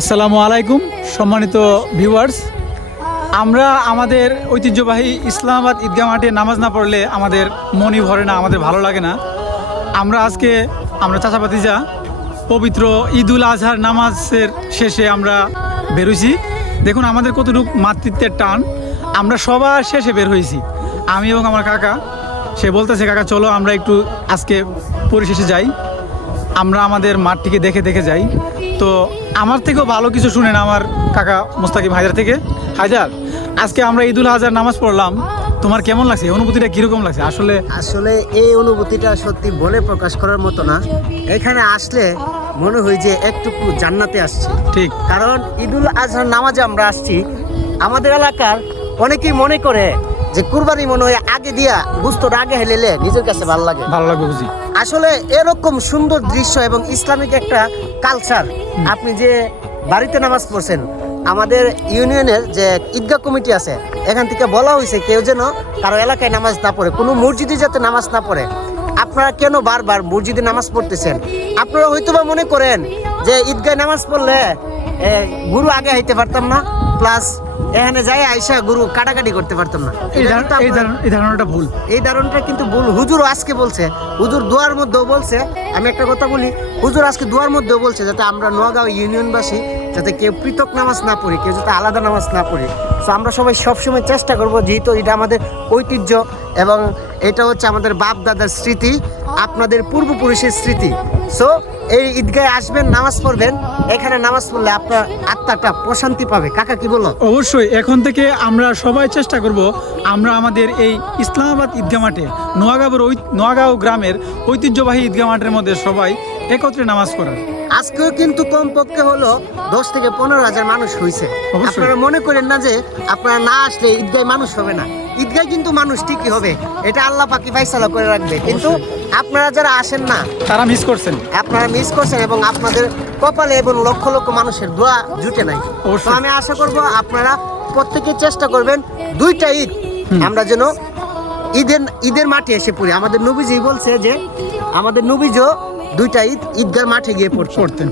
আসসালামু আলাইকুম সম্মানিত ভিউয়ার্স, আমরা আমাদের ঐতিহ্যবাহী ইসলামাবাদ ঈদগাহ মাঠে নামাজ না পড়লে আমাদের মনই ভরে না, আমাদের ভালো লাগে না। আমরা চাচা ভাতিজা পবিত্র ঈদুল আজহার নামাজের শেষে আমরা বেরোইছি। দেখুন আমাদের কতটুকু মাতৃত্বের টান, আমরা সবার শেষে বের হয়েছি। আমি এবং আমার কাকা, সে বলতেছে কাকা চলো আমরা একটু আজকে পরিশেষে যাই, আমরা আমাদের মাঠটিকে দেখে দেখে যাই। তো আমার থেকেও ভালো কিছু শুনেন আমার কাকা মুস্তাকিম হায়দার থেকে। হায়দার, আজকে আমরা ঈদুল আজহার নামাজ পড়লাম, তোমার কেমন লাগছে? অনুভূতিটা কীরকম লাগছে? আসলে এই অনুভূতিটা সত্যি বলে প্রকাশ করার মতো না। এখানে আসলে মনে হয় যে একটুকু জান্নাতে আসছি। ঠিক, কারণ ঈদুল আজহার নামাজে আমরা আসছি। আমাদের এলাকার অনেকেই মনে করে যে কুরবানি মনে হয় আগে দিয়া গুস্তটা আগে হেলেলে নিজের কাছে ভালো লাগে। বুঝি। আসলে এরকম সুন্দর দৃশ্য এবং ইসলামিক একটা কালচার, আপনি যে বাড়িতে নামাজ পড়ছেন, আমাদের ইউনিয়নের যে ঈদগাহ কমিটি আছে এখান থেকে বলা হয়েছে কেউ যেন কারো এলাকায় নামাজ না পড়ে, কোনো মসজিদে যাতে নামাজ না পড়ে। আপনারা কেন বারবার মসজিদে নামাজ পড়তেছেন? আপনারা হয়তোবা মনে করেন যে ঈদগায় নামাজ পড়লে গুরু আগে হাইতে পারতাম না, প্লাস এখানে যাই আইসা গুরু কাটাকাটি করতে পারতাম না। এই ধারণাটা ভুল। এই ধারণাটা কিন্তু ভুল। হুজুরও আজকে বলছে, হুজুর দোয়ার মধ্যেও বলছে। আমি একটা কথা বলি, হুজুর আজকে দোয়ার মধ্যেও বলছে যাতে আমরা নোয়াগাঁও ইউনিয়নবাসী যাতে কেউ পৃথক নামাজ না পড়ি, কেউ যাতে আলাদা নামাজ না পড়ি। তো আমরা সবাই সবসময় চেষ্টা করব, যেহেতু এটা আমাদের ঐতিহ্য এবং এটা হচ্ছে আমাদের বাপ দাদার স্মৃতি, আপনাদের পূর্বপুরুষের স্মৃতি। সো এই ঈদগাহে আসবেন, নামাজ পড়বেন। এখানে নামাজ পড়লে আপনার আত্মাটা প্রশান্তি পাবে। কাকা কি বলো? অবশ্যই এখন থেকে আমরা সবাই চেষ্টা করব আমরা আমাদের এই ইসলামাবাদ ঈদগাহ মাঠে নোয়াগাঁও গ্রামের ঐতিহ্যবাহী ঈদগাহ মাঠের মধ্যে সবাই একত্রে নামাজ পড়ার। আজকেও কিন্তু কমপক্ষে হলো 10 থেকে 15,000 মানুষ হয়েছে। আপনারা মনে করেন না যে আপনারা না আসলে ঈদগায় মানুষ হবে না। ঈদগায় কিন্তু মানুষ ঠিকই হবে, এটা আল্লাহ পাকি ফায়সালা করে রাখবে। কিন্তু আপনারা যারা আসেন না, তারা মিস করছেন, আপনারা মিস করছেন এবং আপনাদের কপালে এবং লক্ষ লক্ষ মানুষের দোয়া জুটে নাই। তো আমি আশা করব আপনারা প্রত্যেকে চেষ্টা করবেন দুইটা ঈদ আমরা যেন ঈদের মাঠে এসে পড়ি। আমাদের নবীজি বলছে যে আমাদের নবীজও দুইটা ঈদগার মাঠে গিয়ে পড়তেন।